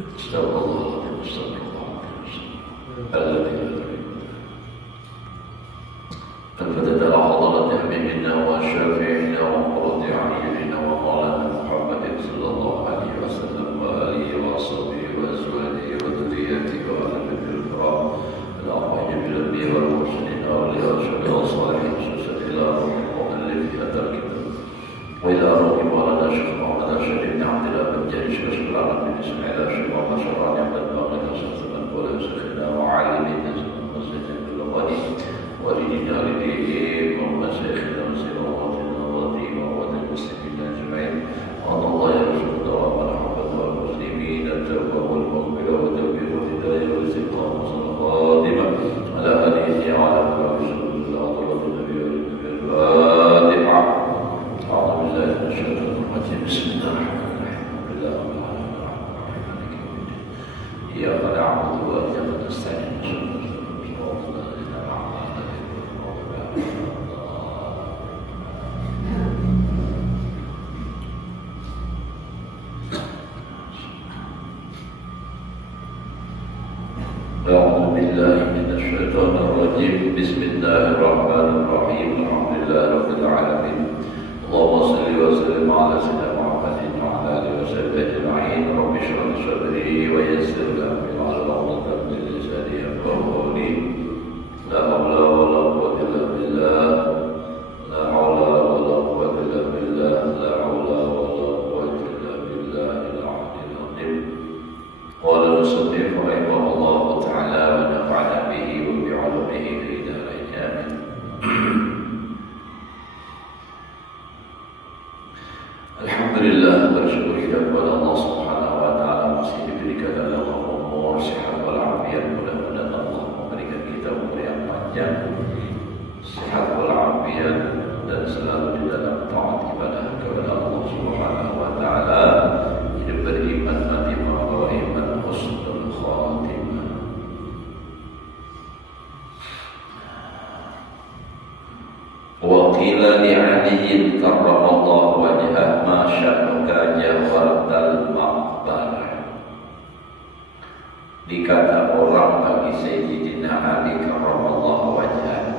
Astagfirullahaladzim, astagfirullahaladzim. Alhamdulillah. فلتدل حضرة حبيبنا وشافعنا وقرة أعيننا ومولانا محمد صلى الله عليه وسلم وآله وصحبه وأزواجه وذريته وأهل بيته الكرام اللهم اجعل الأنبياء والمرسلين وأولياء الشهداء والصالحين خصوصا إلى روح المؤلف هذا الكتاب وإلى روح مولانا الشيخ محمد الشريف بن عبد الله بن جريش بسم الله الرحمن الرحيم إلى الشيخ محمد شرعان أحمد باقي وسلم ولا شيخنا وعالمنا وسيدنا بالغني ولدينا لديهم ومشايخنا وسيراتنا وطيب وعواد المسلمين أجمعين وأن الله يرزق دوام الرحمة والمسلمين التوبة والمغفرة والتوفيق والهداية والاستقامة والصلاة القادمة على آله وعلى أصحابه الله وطلب النبي الفاتحة أعوذ بالله من الشيطان الرجيم بسم الله الرحمن الرحيم الحمد لله رب العالمين الرحمن الرحيم مالك يوم الدين إياك نعبد وإياك نستعين أعوذ بالله من الشيطان الرجيم بسم الله الرحمن الرحيم الحمد لله رب العالمين اللهم صل وسلم على سيدنا محمد وعلى آله وصحبه أجمعين رب اشرح لي صدري ويسر لي أمري واحلل عقدة من لساني يفقهوا قولي لا حول ولا قوة إلا بالله لا حول ولا قوة إلا بالله لا حول ولا قوة إلا بالله العلي العظيم قال المصنف رحمه الله تعالى ونفعنا به وبعلومه في دارين آمين. Alhamdulillah, bersyukur kita kepada Allah Subhanahu wa taala masih diberikan dalam umur sehat walafiat. Mudah-mudahan Allah memberikan kita umur yang panjang, sehat walafiat dan selalu di dalam taat ibadah kepada Allah Subhanahu wa taala. Hidup beriman, mati membawa iman, husnul khatimah. Wa qila li 'aliyin karramallahu wajhahu ma sya'nuka jawartal maqbarah. Dikata orang bagi Sayyidina Ali karramallahu wajhahu.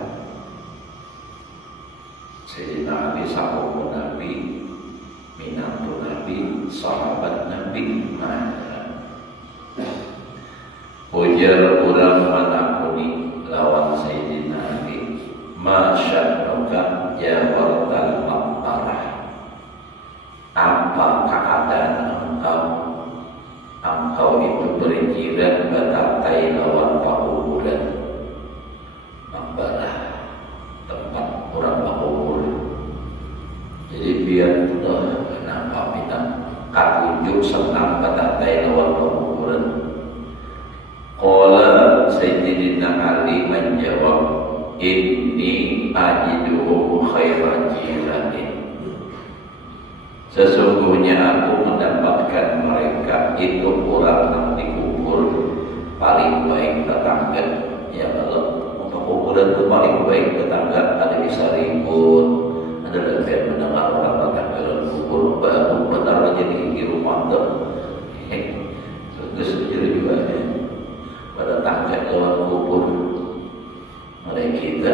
Sayyidina Ali sahabat Nabi, minantu Nabi, sahabat Nabi mana? Ujar orang manapuni lawan Sayyidina Ali, masya'nuka jawartal maqbarah. Apa keadaan engkau itu berjiran batatai lawan pakuburan maqbarah, tempat orang pakubur. Jadi biar sudah nampak minat katunjuk senang batatai lawan pakuburan. Qala Sayyidina Ali menjawab, inni ajiduhu khairan jiranin. Sesungguhnya aku mendapatkan mereka itu orang yang dikubur paling baik tetangga. Ya kalau kuburan itu paling baik tetangga, ada bisa ribut, ada lebih mendengar orang tetangga kubur baru benar jadi di rumah tuh. Terus juga ya. Pada tangga lewat kubur mereka kita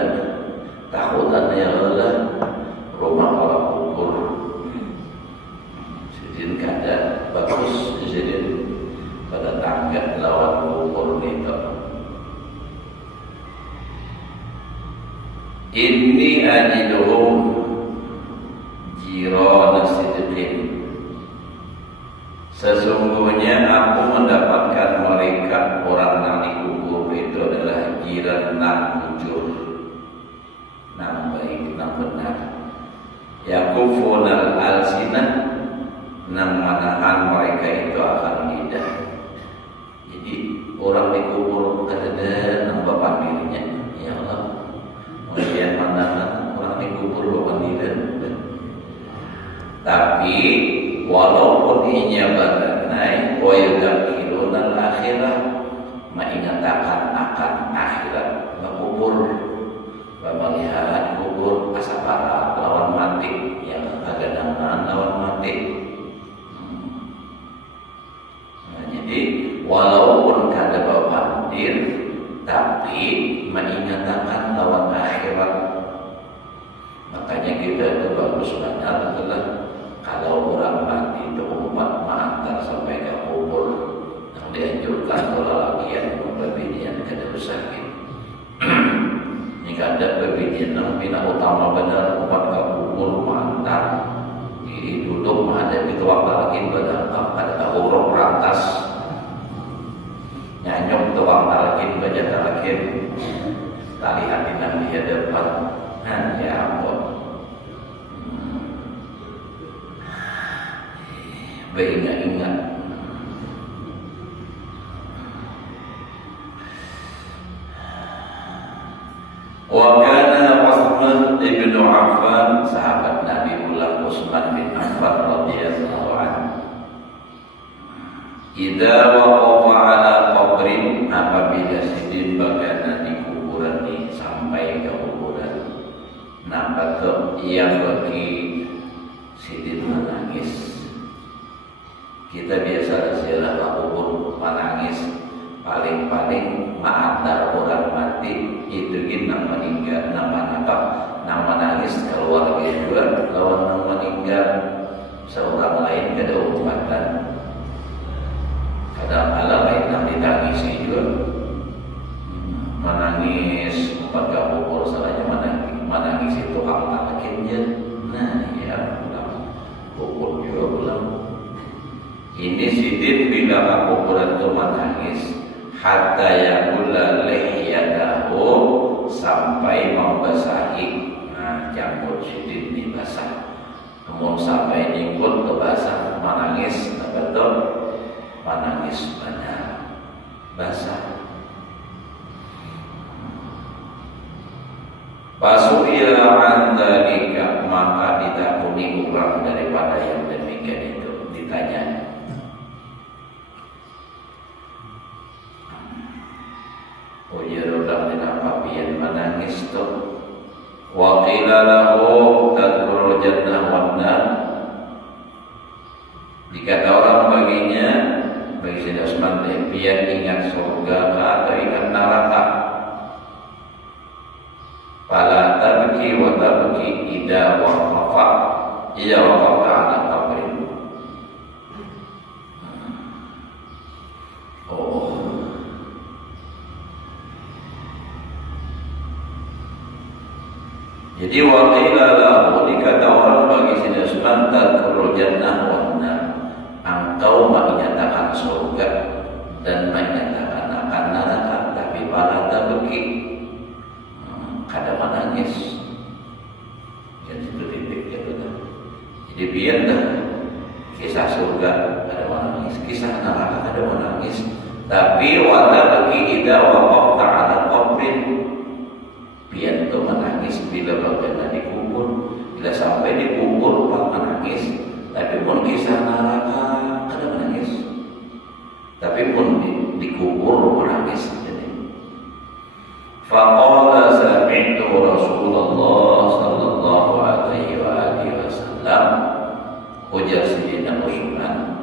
takutannya adalah rumah orang kubur. Jadi kada bagus jadi pada tangga lawan kubur itu. Inni ajiduhum jiran sidqin. Sesungguhnya aku mendapatkan mereka orang yang dikubur itu adalah jiran yang jujur, yang baik, yang benar. Yakufunal alsinah, yang menahan mereka itu akan lidah. Jadi orang dikubur ada nampak dirinya. Ya Allah, kemudian pandangan orang dikubur bapak lidah. Tapi walaupun inya badanai wa yudakiruna al-akhirah, mengingatkan akan akhirat, kubur, pemeliharaan kubur, asapara lawan mati, yang agadangan lawan mati. Nah, jadi walaupun kada bapandir tapi mengingatkan lawan akhirat. Makanya kita itu bagus banget adalah kalau orang mati itu umat mengantar sampai ke kubur, yang dianjurkan oleh lakian pembinian kada sakit. Ini kada pembinian yang bina utama benar umat ke kubur mengantar. Jadi duduk menghadapi tuak lagi berdampak pada huruf rantas. Nyanyok tuak lagi baca terakhir. Tali hati nanti hadapan. Ya ampun. Ingat-ingat. Wa kana Utsman ibn Affan, sahabat Nabi ulang Utsman bin Affan radhiyallahu anhu. Idza waqafa ala qabrin, apabila sidin bagana di kuburan ini sampai ke kuburan, nampak ke ia bagi sidin menangis. Kita biasa ziarah kubur menangis, paling-paling mengantar orang mati itu nama meninggal, nama nangis keluarga juga lawan nama meninggal seorang lain kada umpatan. Kadang-kadang lain yang ditangisi juga menangis empat kubur salahnya menangis itu apa akhirnya. Nah ya kubur juga belum. Ini sidin bila aku berantu menangis hatta yakula lihyatahu, sampai membasahi. Nah, jangkut sidin dibasah. Namun sampai nyingkut ke basah menangis, betul menangis benar basah. Pasuila an dzalika, maka ditakuni kurang daripada yang demikian itu. Ditanya, ujarudang dengan papian menangis tu. Wa qila lahu tadkhulul jannah wan nar, dikata orang baginya, bagi Sayyidina Utsman, pian ingat surga atau ingat neraka. Fala tabki wa tabki idza waqafa ala qabrin. Jadi waqila lahu, dikata orang bagi Sayyidina Utsman, tadkhulul jannah wan nar, engkau menyatakan surga dan menyatakan akan neraka, tapi pada tabki kada menangis. Jadi itu titiknya betul. Jadi biar dah kisah surga ada menangis, kisah neraka ada menangis, tapi wala bagi idza waqafta ala qabrin, biar itu menangis bila bagian dikubur. Bila sampai dikubur pak menangis, tapi pun kisah neraka kada menangis, tapi pun dikubur menangis. Faqala sami'tu Rasulullah sallallahu alaihi wasallam, ujar Sayyidina Utsman,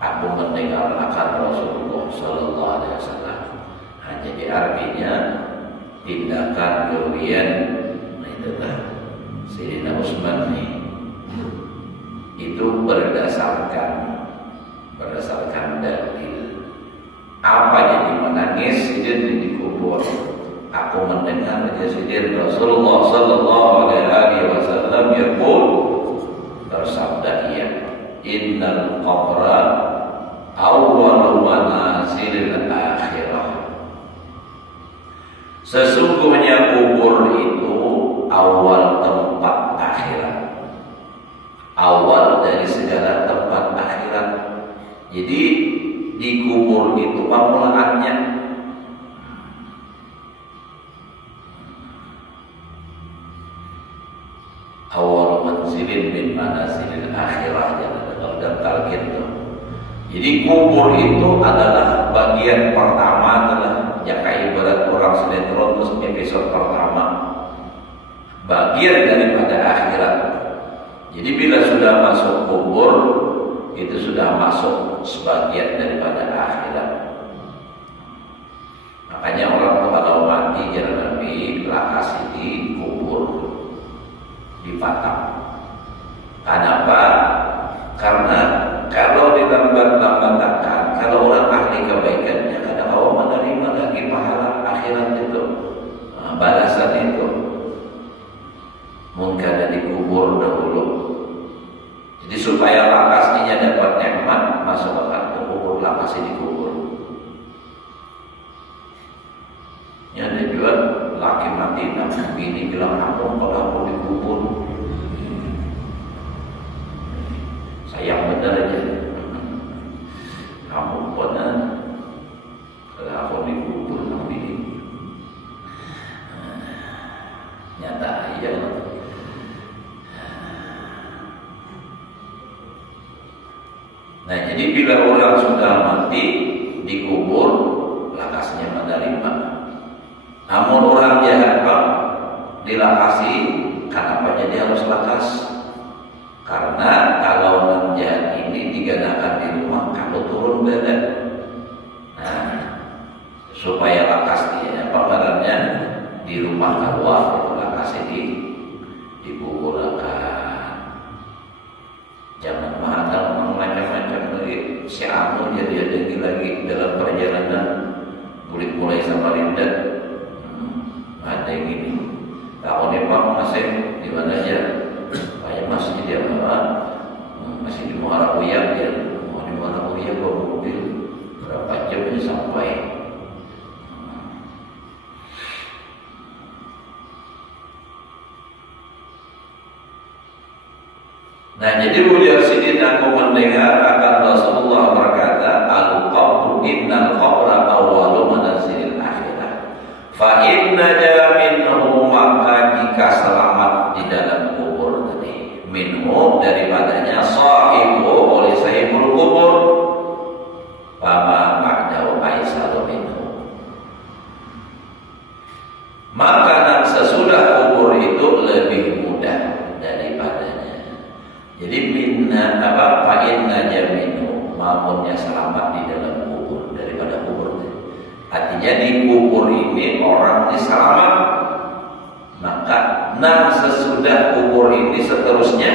aku mendengar akan Rasulullah sallallahu alaihi wasallam. Jadi artinya tindakan kemudian itu Sayyidina Utsman itu berdasarkan dalil. Apa jadi menangis sidin dikubur? Aku mendengar sidin Rasulullah sallallahu alaihi wasallam yaqul, bersabda ia, innal qabra awwalu manazilil akhirah. Sesungguhnya kubur itu awal tempat akhirat, awal dari segala tempat akhirat. Jadi di kubur itu pemulaannya. Awal manzilin min manazilil akhirah, dan target itu. Jadi kubur itu adalah bagian pertama, adalah ya kayak ibarat orang sinetron terus episode pertama, bagian daripada akhirat. Jadi bila sudah masuk kubur itu sudah masuk sebagian daripada akhirat. lakasnya dikubur. Ya ada juga laki mati namun bini bilang ampun kalau aku dikubur. Sayang bener aja. Kamu bener kalau aku dikubur namun bini. Nyata iya. Nah jadi bila orang sudah mati dikubur lakasnya menerima. Namun orang jahat bang dilakasi, kenapa jadi harus lakas? Karena kalau orang jahat ini diganakan di rumah kalau turun badan. Nah supaya lakas dia pengarannya di rumah keluar lakasnya dikuburkan. Jangan mahal macam-macam lagi. Si Anu jadi ada lagi dalam perjalanan mulai Samarinda. Ada yang ini. Tahun depan masih di mana aja? Banyak masih di mana? Masih di Muara Uyak ya. Di Muara Uyak bawa mobil berapa jam ini sampai. Nah jadi ujar sidin aku mendengar akan Rasulullah berkata al-qabru innal qabra awwalu manazilil akhirah fa inna minhu, maka jika selamat di dalam kubur tadi minhu daripadanya sahibu oleh sahibul kubur fama ba'dahu aisalu minhu, maka sesudah kubur itu lebih mudah daripadanya. Jadi minna apa fa'inna jaminu, mamunnya selamat di dalam kubur daripada kubur. Artinya di kubur ini orang ini selamat, maka sesudah kubur ini seterusnya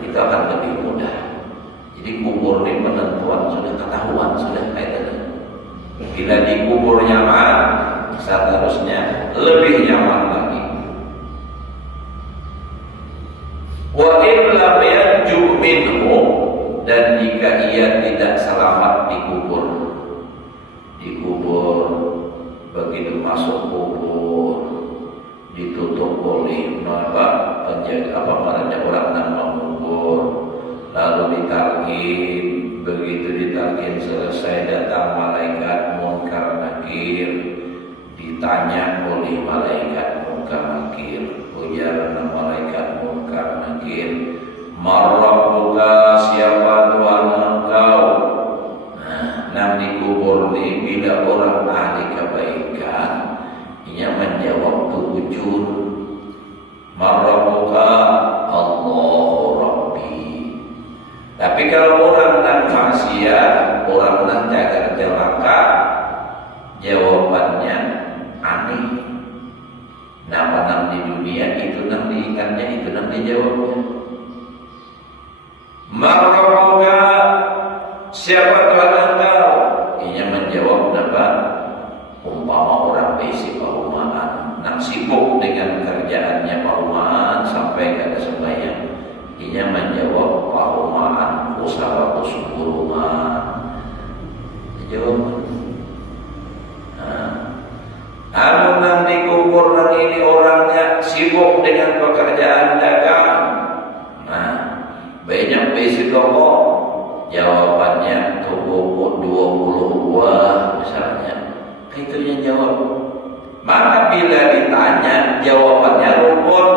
itu akan lebih mudah. Jadi kubur ini penentuan sudah ketahuan, sudah kayak tadi. Bila di kubur nyaman, seterusnya lebih nyaman lagi. Wa in lam yanju minhu, dan jika ia tidak selamat dikubur begitu masuk kubur ditutup oleh penjaga namanya orang yang mengubur, lalu ditalkin, begitu ditalkin selesai datang malaikat munkar nakir, ditanya oleh malaikat munkar nakir, ujar malaikat munkar nakir, marrabbuka, siapa Tuhan engkau? Nah dikubur ni bila orang ahli kebaikan ia menjawab tujuh, marrabbuka Allahu Rabbi. Tapi kalau orang dan maksiat, orang dan jaga celaka, jawabannya aneh. Nama nam di dunia itu nam diingatnya, itu nam dijawabnya. Marrabbuka, siapa Tuhan engkau? Ia menjawab apa? Umpama orang besi perumahan, nak sibuk dengan kerjaannya perumahan sampai kada sembahyang. Ia menjawab perumahan usaha subuh rumah. Jawab. Anu nang dikubur nang ini orangnya sibuk dengan pekerjaan dagang. Nah, banyak besi toko. Jawabannya toko 20 buah misalnya. Itu yang jawab. Maka bila ditanya jawabannya rumput,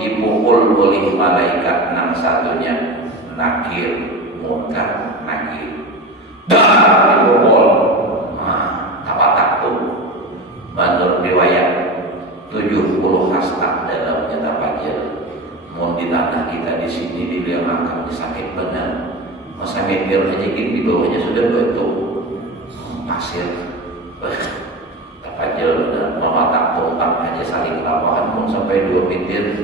dipukul oleh malaikat nang satunya nakir, munkar, nakir. Dah dipukul. Apa takut? Menurut riwayat 70 hasta dalamnya tapajir. Mau di tanah kita di sini dibilang sakit benar. Masa meter aja gitu di bawahnya sudah bentuk pasir. Tapajir dan mama tak tongkat aja saling lapangan pun sampai 2 meter.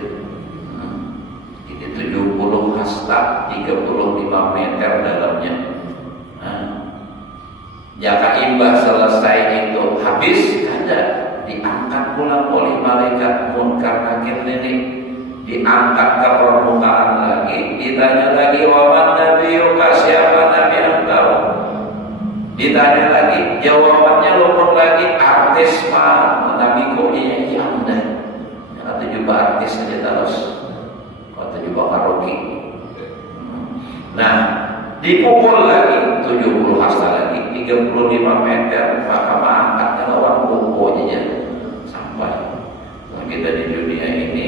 Jadi 70 hasta 35 meter dalamnya. Jika imbas selesai itu habis, ada diangkat pulang oleh malaikat munkar nakir ini, diangkat ke permukaan lagi, ditanya lagi, waman nabiyuka, siapa nabi engkau? Ditanya lagi, jawabannya luput lagi, artis mah Nabi kok ya udah. Atau jumpa artis saja terus, atau jumpa karaoke. Nah, dipukul lagi 70 hasta lagi, 35 meter, maka angkatnya lawan pokoknya sampai. Nah, kita di dunia ini,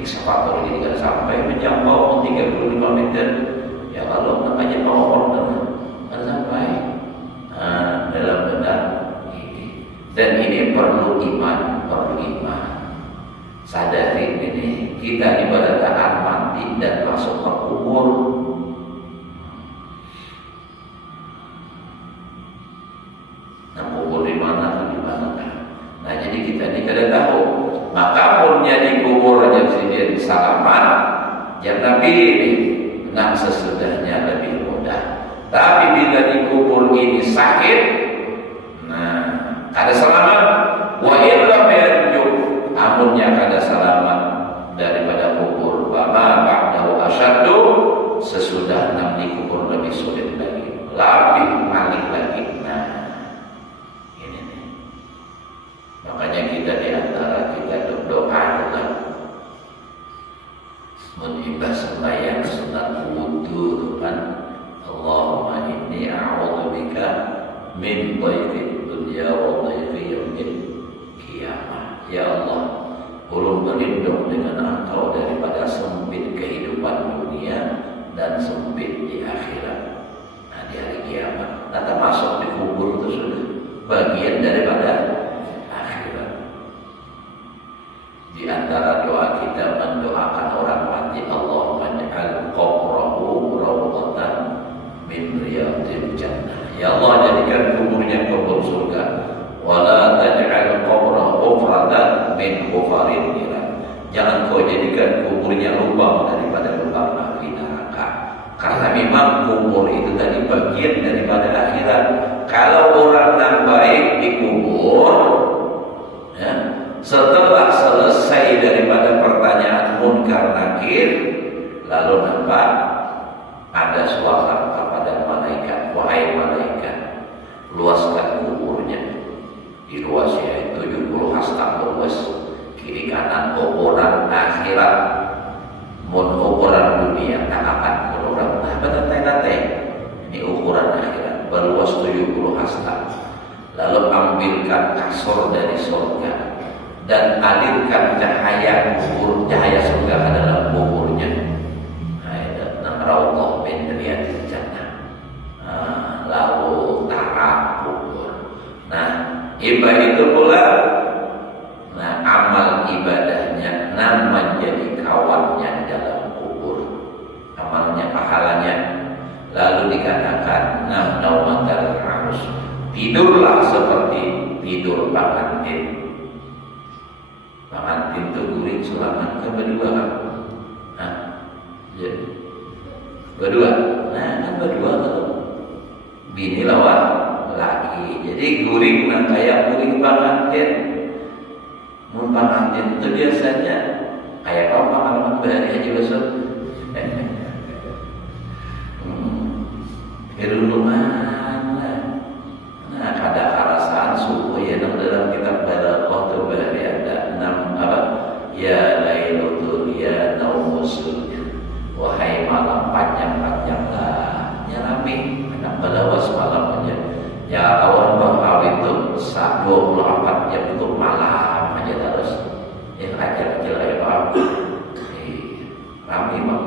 ekskavator ini kan sampai menjangkau 35 meter. Ya kalau namanya power kan sampai. Nah, dalam benar ini. Dan ini perlu iman. Sadari ini, kita ibadah taat mati dan masuk ke kubur. Nah, kubur di mana? Nah, jadi kita ini kada tahu. Maka punya di kubur aja dia salaman, yang Nabi ini, nah sesudahnya lebih mudah. Tapi bila di kubur ini sakit, nah kada selamat. Wa illa yarju, amunnya kada selamat daripada kubur. Bama ba'dahu asyaddu, sesudah nam di kubur lebih sulit lagi, lebih maling lagi. Nah, ini nih. Makanya kita di antara kita berdoa adalah menimba sembahyang sunat wudu kan. Allahumma inni a'udzubika min dhaiqid dunya wa dhaiqi yaumil qiyamah. Ya Allah, ulun berlindung dengan Engkau daripada sempit kehidupan dunia dan sempit di akhirat. Nah, di hari kiamat. Nah, termasuk di kubur itu sudah bagian daripada akhirat. Di antara doa kita mendoakan orang mati, Allahumma ja'al qabrahu rawdatan min riyadil jannah. Ya Allah, jadikan kuburnya kubur surga. Wala taj'al qabrahu hufratan min hufarin niran. Jangan kau jadikan kuburnya lubang daripada lubang api neraka. Karena memang kubur itu tadi bagian daripada akhirat. Kalau orang yang baik dikubur, ya, setelah selesai daripada pertanyaan munkar nakir, lalu nampak ada suara kepada malaikat, wahai malaikat, luaskan kuburnya. Di luasnya 70 hasta luas, kiri kanan ukuran akhirat, mun ukuran dunia tak akan ukuran. Nah, betul-betul ini ukuran akhirat, berluas 70 hasta. Lalu ambilkan kasur dari surga dan alirkan cahaya kubur, cahaya surga ke dalam kuburnya. Raudhah min riyadil jannah. Lalu tahap kubur. Nah, ibadah itu pula, nah amal ibadahnya nam menjadi kawannya di dalam kubur. Amalnya, pahalanya. Lalu dikatakan nam naumatal harus, tidurlah seperti tidur pengantin. Pengantin itu guring selama berdua kan? Nah, ya. Berdua, nah kan berdua tuh bini lawan laki, jadi guring nang kayak guring pengantin. Mun pengantin itu biasanya kayak apa pengalaman bahari aja besok. Iruluman, nah kada karasaan suku ya dalam kitab Balaghah tuh bahari ada 6 apa? Ya lailatul ya naumusul. Wahai malam panjang-panjanglah, ya Nabi, anak balawas malam aja. Ya kawan bahwa itu 24 jam untuk malam aja terus. Ya kecil-kecil aja Pak. Rame Pak.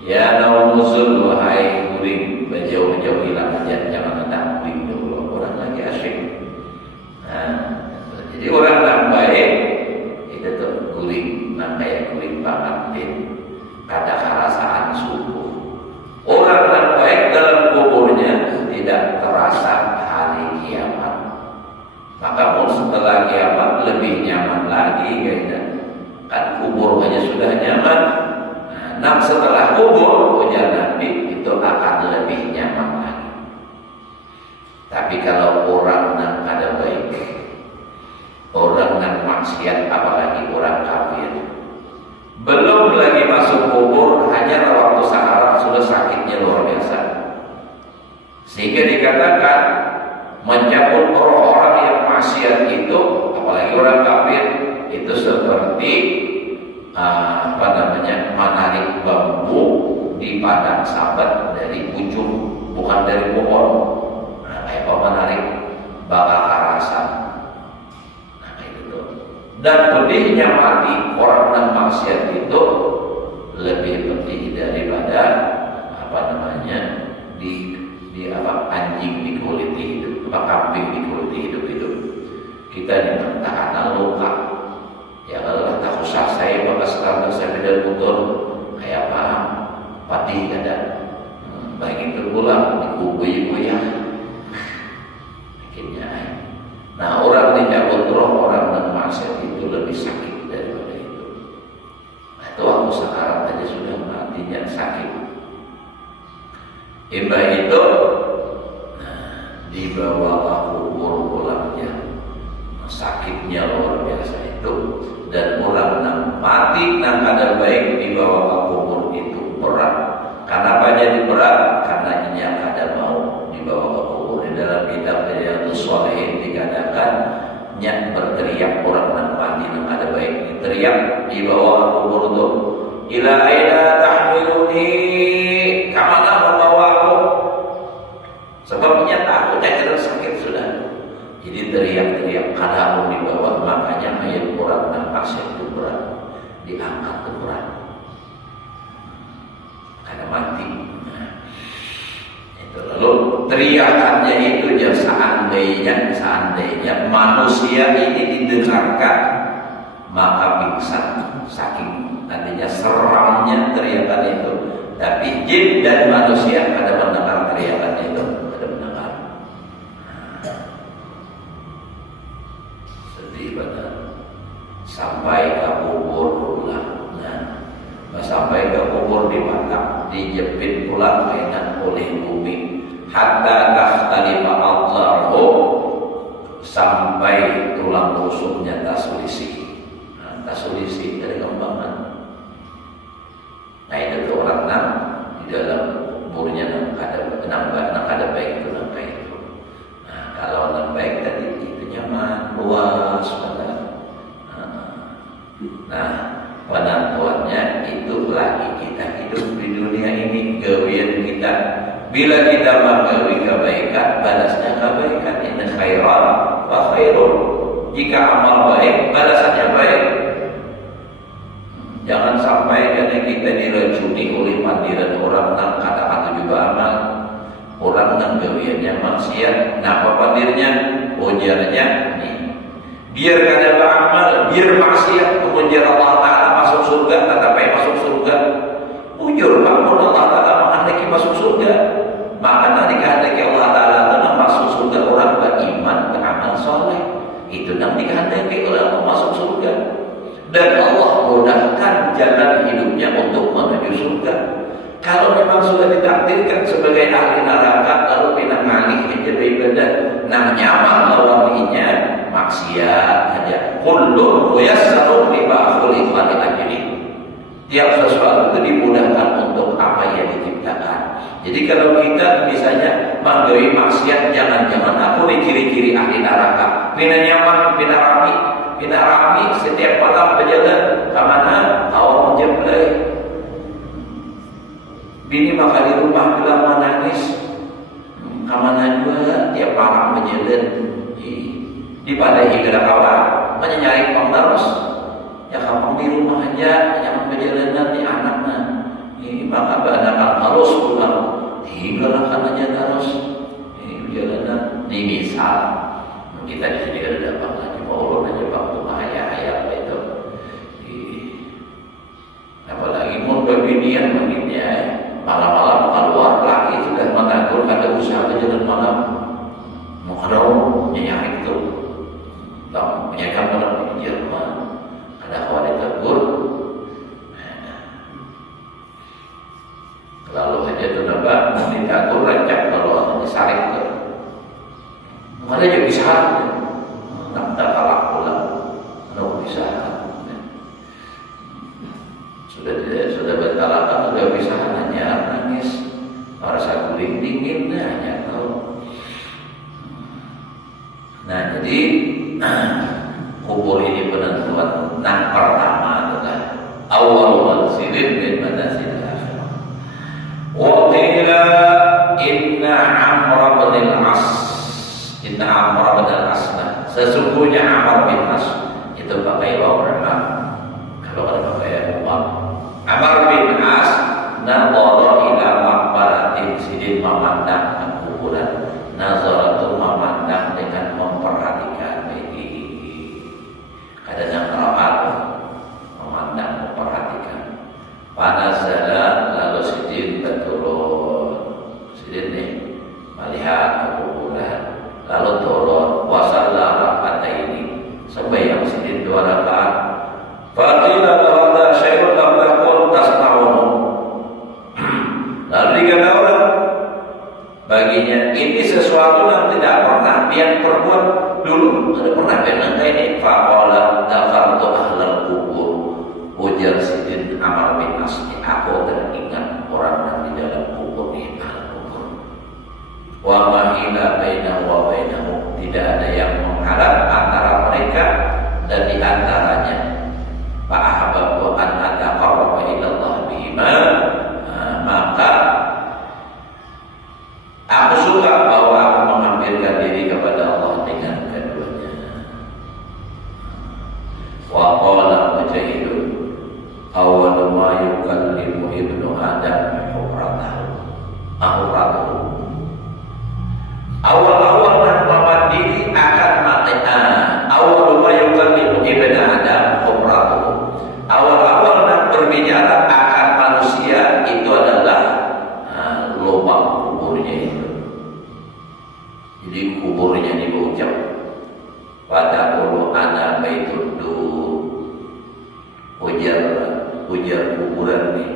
Ya naumuzul, wahai guring, jauh-jauh hilang aja, jangan ada guring dulu. Orang lagi asyik. Nah, jadi orang yang baik itu tuh guring, nah kayak guring pengantin. Kada kerasaan subuh. Orang yang baik dalam kuburnya tidak terasa hari kiamat. Maka setelah kiamat lebih nyaman lagi kayaknya. Kan kubur aja sudah nyaman. Nah, setelah kubur ujar Nabi itu akan lebih nyaman lagi. Tapi kalau orang yang kada baik, orang yang maksiat, apalagi orang kafir, belum lagi masuk kubur, hanya waktu sakarat sudah sakitnya luar biasa. Sehingga dikatakan mencabut roh orang yang maksiat itu, apalagi orang kafir, itu seperti menarik bambu di padang sabat dari ujung, bukan dari pohon. Nah, kayak apa menarik bakal karasan. Nah, kayak gitu. Dan pedihnya mati orang yang maksiat itu lebih pedih daripada anjing dikuliti hidup, kambing dikuliti hidup. Kita dipertahankan luka. Ya kalau tak usah saya bakal sekarang saya beda motor kayak paham patih ada baik itu pulang dikubui-kubui ya akhirnya. Nah orang dicabut roh orang yang maksiat itu lebih sakit daripada itu. Nah, itu aku sekarang aja sudah matinya sakit. Imbah itu dibawa ke kubur pulangnya, sakitnya luar biasa itu. Dan orang yang mati yang kada baik dibawa ke kubur itu berat. Kenapa jadi berat? Karena ini yang kada mau dibawa ke kubur. Di dalam kitab Riyadhus Shalihin dikatakan nyak berteriak orang yang mati yang kada baik, teriak dibawa ke kubur itu, ila aina tahmiluni, kemana membawa aku? Sebabnya takut dan sakit sudah. Jadi teriak-teriak kada mau dibawa, makanya mayat orang yang maksiat itu berat, diangkat ke berat. Kada mati. Nah, itu lalu teriakannya itu ya seandainya manusia ini didengarkan maka pingsan saking nantinya seramnya teriakan itu. Tapi jin dan manusia kada mendengar teriakan itu. Sampai ke kubur pula. Nah, sampai ke kubur dimakan, dijepit pula mainan oleh bumi. Hatta takhtalifa adlahu, sampai tulang rusuknya tasulisi. Nah, tasulisi dari kembangan. Nah itu tuh orang di dalam kuburnya ada baik itu nangka itu. Nah kalau nang baik tadi itu nyaman, luas pada. Nah, penentuannya itu lagi kita hidup di dunia ini, gawian kita. Bila kita menggawi kebaikan, balasnya kebaikan. Inna khairan wa khairun. Jika amal baik, balasannya baik. Jangan sampai karena kita diracuni oleh pandiran orang yang kata-kata juga amal, orang yang gawiannya maksiat. Nah, apa pandirnya? Ujarnya nih. Biar kada beramal, biar maksiat, mengejar Allah Ta'ala masuk surga, tetapi masuk surga. Ujur bangun Allah Ta'ala menghendaki masuk surga. Maka nanti kehendaki Allah Ta'ala itu masuk surga orang beriman, beramal soleh. Itu nanti kehendaki oleh Allah masuk surga. Dan Allah mudahkan jalan hidupnya untuk menuju surga. Kalau memang sudah ditakdirkan sebagai ahli neraka, lalu pindah ngalih menjadi ibadah, nah nyaman lawannya maksiat aja. Kullun muyassarun lima khuliqa li ajlihi. Tiap sesuatu itu dimudahkan untuk apa yang diciptakan. Jadi kalau kita misalnya menggawi maksiat, jangan-jangan aku nih ciri-ciri ahli neraka. Pindah nyaman, pindah rami setiap malam berjalan kemana? Awal menjeblay. Bini maka di rumah bilang menangis, kemana juga tiap malam berjalan. Di pada hingga kawan menyanyai pengdarus. Ya kapan di rumah aja yang perjalanan di anaknya. Ini maka banakan harus pulang. Hingga akan aja terus. Ini perjalanan. Ini misal kita di sini ada dapat lagi mau aja waktu ayah itu. Apalagi mau berbinian begini malam-malam keluar lagi sudah mengatur ada usaha jalan malam. Mau ada nyanyi itu. Tak menyaksikan dalam Jerman ada kawan tegur, lalu aja tu nampak ditegur rancak kalau disarik tu, mana je bisa, nak kalah pula, nak bisa, sudah berkalakan sudah bisa hanya nangis, rasa guling dingin hanya tahu. Nah, jadi kubur ini penentuan yang pertama adalah awal manzilin min manazil akhirah. Wa qila inna Amr bin al-As, inna Amr bin al-As, sesungguhnya Amr bin As itu pakai waw Umar. Kalau ada pakai Umar, Amr bin As nadhara ila maqbaratin, sidin memandang kuburan, nazaratu memandang dengan memperhatikan ini. Kadang qiraat memandang, memperhatikan. Panazala lalu sidin berturun, sidin nih melihat kuburan, lalu turun, wasalla rakaataini, sembahyang sidin 2 rakaat. Faqila hadza syai'un lam takun tasna'uhu. Lalu dikatakan baginya ini sesuatu yang tidak pernah dia perbuat dulu, tidak pernah pernah ini. Faqala dzakartu ahlal kubur, ujar sidin Amr bin As, aku teringat orang yang di dalam kubur ini, ahli kubur. Wa ma ila bainahu wa bainahu, tidak ada yang menghalang antara mereka dan di antaranya. Fa ahabbu an ataqarraba ila Allah bihima, maka aku suka bahwa aku menghampirkan diri kepada Allah dengan keduanya. Wa qala Mujahidun awwalu ma yukallimu ibnu Adam ahuratahu. Awal-awal nama diri akan mati. Awal ma yukallimu ibnu Adam ahuratahu. Awal-awal nak berbicara akan manusia itu adalah lubang kuburnya itu. Jadi kuburnya diucap pada puluh anak baitun dur, ujar kuburan nih,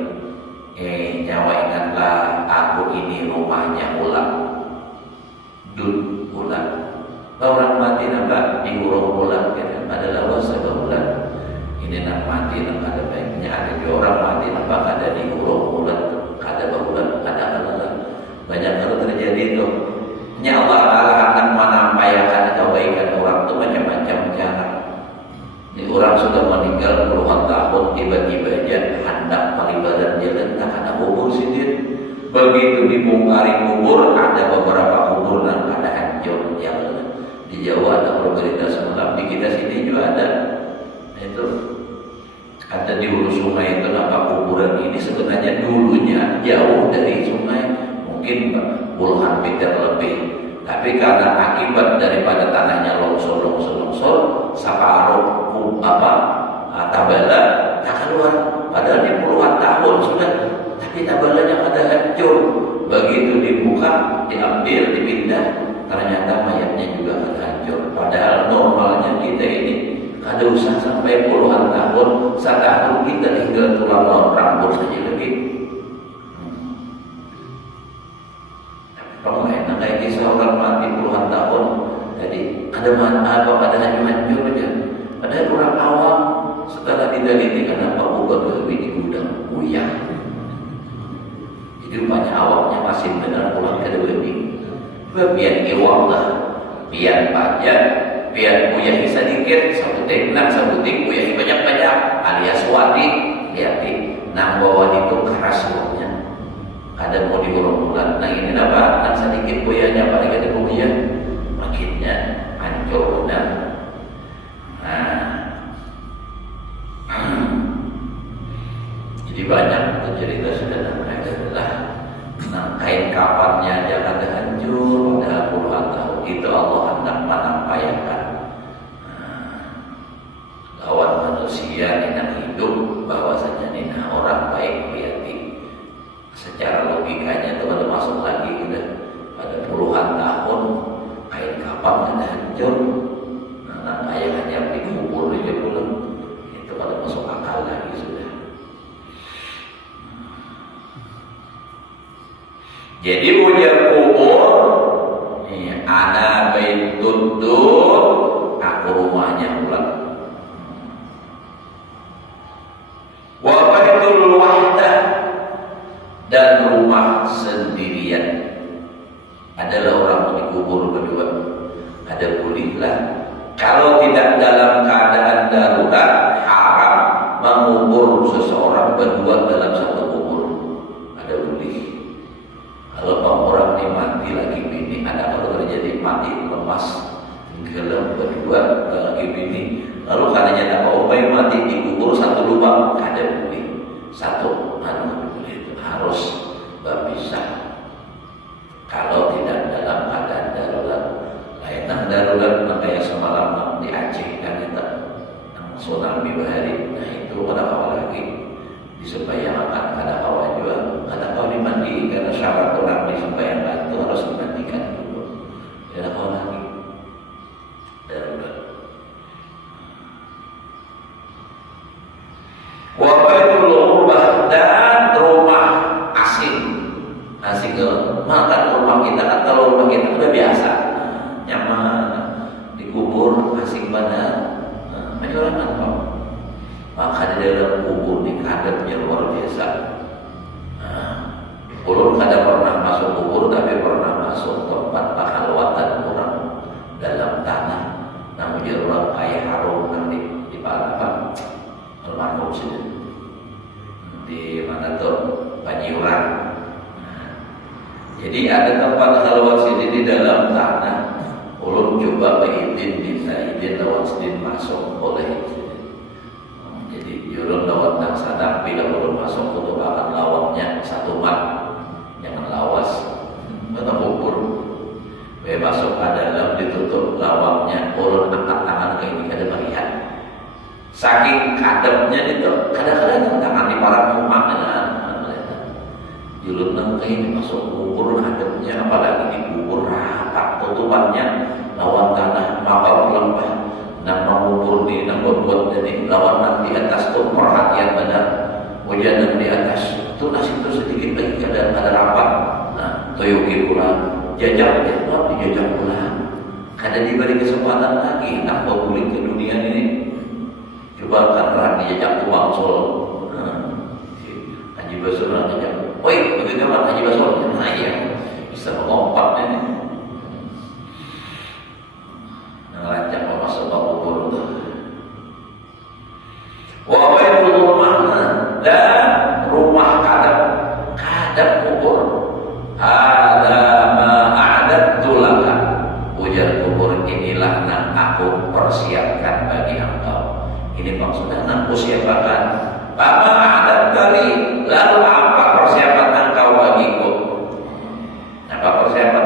nyawa ingatlah aku ini rumahnya ulat, dud ulat. Orang mati nampak diurung ulat, kan adalah wasa ulat. Ini nak mati nampak ada baiknya, ada juga orang mati nampak ada diurung ulat, ada berulat, ada adalah banyak hal terjadi itu. Allah Ta'ala akan menampaikan kebaikan orang itu macam-macam cara. Ini orang sudah meninggal puluhan tahun, tiba-tiba aja hendak pelibaran jalan tak ada kubur sidin. Begitu dibongkari kubur, ada beberapa kubur yang ada hancur jalan. Di Jawa ada berberita semalam, di kita sini juga ada. Itu ada di hulu sungai itu nampak kuburan ini sebenarnya dulunya jauh dari sungai, mungkin puluhan meter lebih, tapi karena akibat daripada tanahnya longsor, separuh tabala tak keluar, padahal di puluhan tahun sudah, tapi tabalanya ada hancur. Begitu dibuka, diambil, dipindah, ternyata mayatnya juga ada hancur. Padahal normalnya kita ini ada usaha sampai puluhan tahun, setahun kita tinggal tulang rambut saja lagi. Kalau enak kayak kisah orang mati puluhan tahun, jadi ada mana apa ada hancur aja. Padahal orang awam setelah diteliti kenapa ubah lebih di gudang uyah. Jadi banyak awamnya masih benar pulang ke dewi. Biar iwak lah, biar pajak, biar uyah sedikit, sabuting uyah banyak-banyak, alias wadi, lihat nang bawa itu keras uangnya. Ada mau diurung bulan, nah ini apa? Nang sedikit uyahnya, paling ada uyah, makinnya hancur benar. Jadi banyak cerita sudah adalah kain kapannya jangan hancur pada puluhan tahun itu Allah hendak menampaikan lawan manusia yang hidup bahwasanya ini orang baik liati. Secara logikanya itu kalau masuk lagi udah pada puluhan tahun kain kapan ada hancur, nah ayah hanya dikubur aja belum itu kalau masuk akal lagi sudah. Jadi ujar kubur, ada baitun dur, aku rumahnya ulat. Wa baitul wahdah, dan rumah sendirian. Adalah orang dikubur berdua. Ada ada bolehlah. Kalau tidak dalam keadaan darurat, haram mengubur seseorang berdua dalam satu kubur. Ada boleh. Kalau orang ini mati lagi bini, ada kalau terjadi mati lemas, tenggelam berdua lagi bini, lalu katanya tak mau mati dikubur satu lubang, ada boleh. Satu boleh, harus berpisah. Kalau tidak dalam keadaan darurat. Lain darurat makanya semalam di Aceh kan kita tsunami bahari. Nah itu ada kawan lagi disembahyangkan, ada kawan juga, ada kawan dimandi karena syarat orang disembahyangkan itu harus dimandikan dulu. Ada kawan lagi darurat. Wabaitul urbah dan rumah asing. Asing maka rumah kita kan, kalau rumah kita udah biasa nyaman, dikubur asing pada banyak orang. Maka di dalam kubur ini kadangnya luar biasa. Ulun kadang pernah masuk kubur, tapi pernah masuk tempat pahalwatan orang dalam tanah. Namun dia orang kaya harum nanti di apa? Almarhum sini di mana tuh Panjiuran. Jadi ada tempat halwat sini di dalam tanah. Ulun coba izin, minta izin lewat sini masuk boleh. Jadi ulun lewat nang sana, bila ulun masuk untuk akan lawatnya satu mat, jangan lawas, atau kubur. Masuk ke dalam ditutup lawatnya, ulun angkat tangan ke ini kada melihat. Saking kadepnya itu, kadang-kadang tangan di para rumah dengan julun nang ke ini masuk kubur hadapnya, apalagi di kubur rapat tutupannya lawan tanah, maka pelembah dan mengubur di nang berbuat jadi lawan nang di atas tuh perhatian benar, hujan nang di atas itu nasi itu sedikit lagi ada rapat. Nah toyoki pula jajak dijajak pula, kada diberi kesempatan lagi nak boleh ke dunia ini. Coba kan dijajak uang sol, Haji Basur dijajak. Oi, begitu kan Haji Basur? Nah iya, bisa mengompak ini. Ngelancak masuk ke kubur itu. Wa baitul rumah dan rumah kadap kubur. Ada ma a'dadtu laka. Ujar kubur, inilah yang aku persiapkan bagi engkau. Ini maksudnya aku siapkan. Apa a'dad kali? Lalu apa persiapan engkau bagiku? Apa persiapan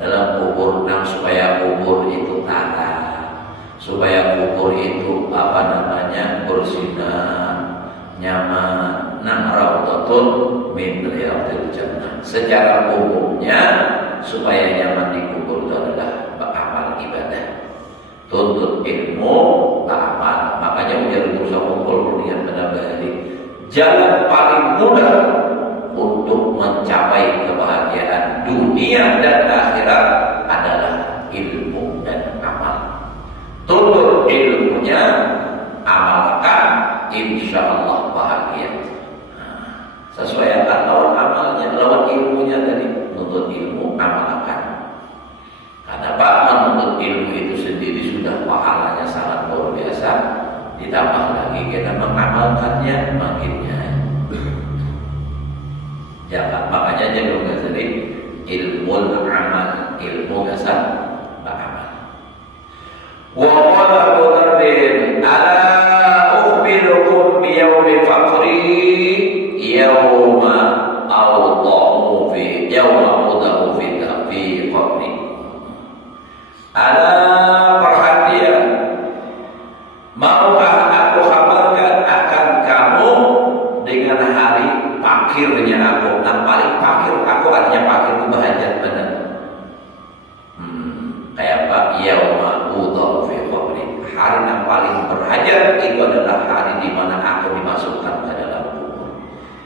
dalam kubur supaya kubur itu tanah, supaya kubur itu bersinar, nyaman, raudhatun min riyadil jannah. Secara umumnya supaya nyaman di kubur itu adalah beramal ibadah, tuntut ilmu, beramal. Makanya ujar Musa kumpul niat benar-benar jalan paling mudah untuk mencapai kebahagiaan dunia dan akhirat adalah ilmu dan amal. Tuntut ilmunya, amalkan, insya Allah bahagia. Sesuaikan lawan amalnya, lawan ilmunya tadi. Tuntut ilmu, amalkan. Karena menuntut ilmu itu sendiri sudah pahalanya sangat luar biasa. Ditambah lagi kita mengamalkannya makinnya. Jangan, makanya jangan sendiri ilmu amal, ilmu dasar beramal. Wa qala Abu Dzar, ala ukhbirukum bi yaumi faqri yauma awdahu fi yauma awdahu fi qabri. Ala perhatian, maukah aku kabarkan akan kamu dengan hari fakirnya aku. Yang paling fakir aku, artinya fakir itu bahagia benar. Kayak apa? Yauma udhu fi qabri. Hari yang paling berhajat itu adalah hari di mana aku dimasukkan ke dalam kubur,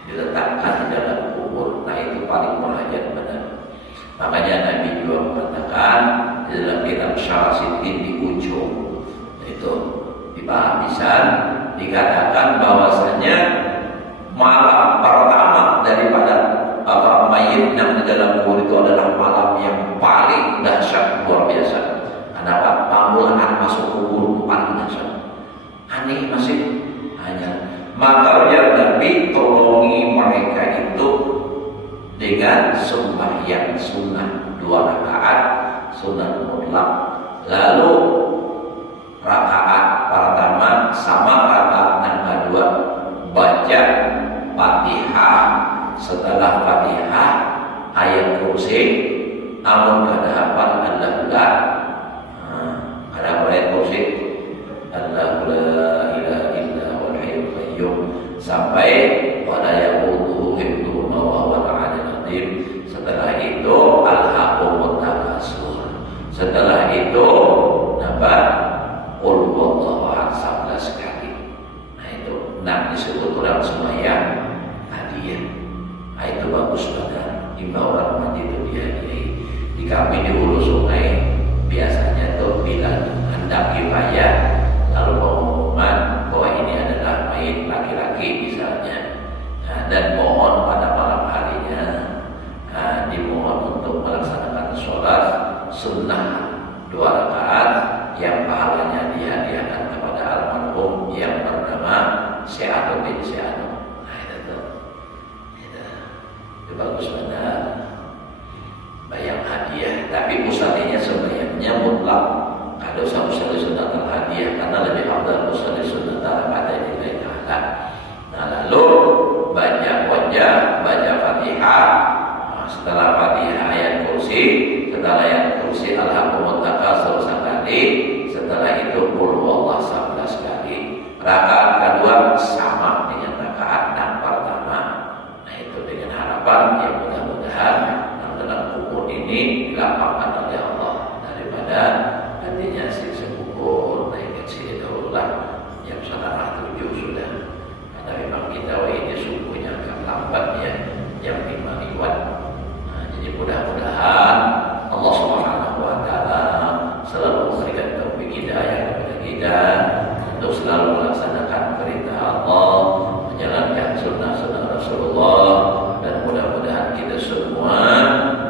diletakkan di dalam kubur. Nah itu paling berhajat benar. Makanya Nabi juga mengatakan di dalam kitab Syarasiddin di ujung itu di pahamisan dikatakan bahwasanya malam pertama daripada mayit yang di dalam kubur itu adalah malam yang paling dahsyat luar biasa. Kenapa? aneh masih hanya. Maka ya Nabi tolongi mereka itu dengan sembahyang sunnah 2 rakaat sunnah mutlak. Lalu rakaat pertama sama rakaat yang kedua baca Fatihah, setelah Fatihah ayat kursi, amun kada hafal Alhamdulillah, ada ayat kursi Alhamdulillah ilaha illa wal hayyul qayyum sampai wala yaquduhu hibduhum wa huwa al-'aliyyul azim. Setelah itu alhaqumut takasur. Setelah itu nambah qul huwallahu ahad 11 kali. Nah itu disebut orang sembahyang hadiah. Nah itu bagus banget. Imbau orang mati itu dihadiahi. Di kami di hulu sungai biasanya tuh bila hendak kifayah lalu pengumuman bahwa ini adalah mayit laki-laki misalnya, dan mohon pada malam harinya dimohon untuk melaksanakan sholat sunnah 2 rakaat yang pahalanya dihadiahkan kepada almarhum yang bernama Syekh bin Syekh. Nah itu bagus benar bayang hadiah, tapi pusatinya sebenarnya mutlak. Ada usaha-usaha sunnah hadiah karena lebih afdal usaha sunnah pada nilai ta'ala. Nah lalu baca Fatihah, setelah Fatihah ayat kursi, setelah ayat kursi alhaqumut takasur 1 kali, setelah itu qul huwallahu 11 kali. Rakaat kedua sama dengan rakaat yang pertama. Nah itu dengan harapan yang mudah-mudahan dalam kubur ini dilapangkan oleh Allah daripada nantinya siksa kubur. Nah ingat sini dahululah yang salah 7 sudah, karena memang kita ini subuhnya agak lambat ya, jam 5 lewat. Nah jadi mudah-mudahan Allah Subhanahu wa taala selalu memberikan taufik hidayah kepada kita untuk selalu melaksanakan perintah Allah, menjalankan sunnah-sunnah Rasulullah, dan mudah-mudahan kita semua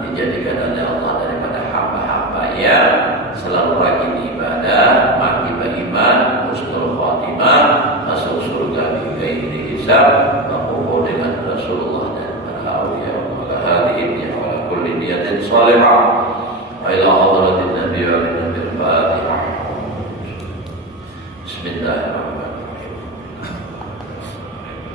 dijadikan oleh Allah daripada hamba-hamba yang selalu rajin ibadah, mati beriman, husnul khatimah, masuk surga bighairi hisab, berkumpul dengan Rasulullah dan para awliya wa ala hadihi wa ala kulli niyatin salihah wa ila hadratin nabi wa ala nabi al-fatihah. Bismillahirrahmanirrahim.